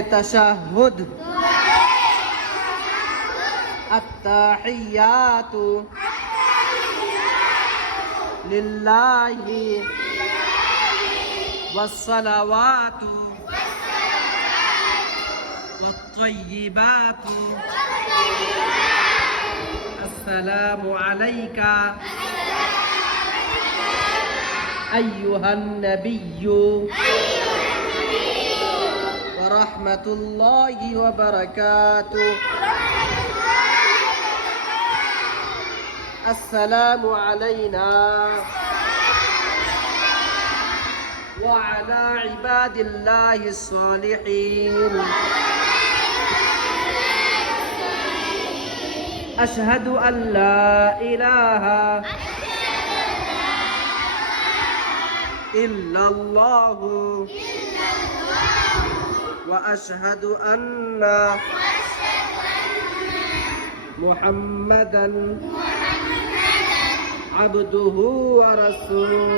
تشهد التحيات لله والصلوات والطيبات السلام عليك أيها النبي ورحمة الله وبركاته السلام علينا وعلى عباد الله الصالحين أشهد أن لا إله إلا الله وأشهد أن محمدا عبده ورسوله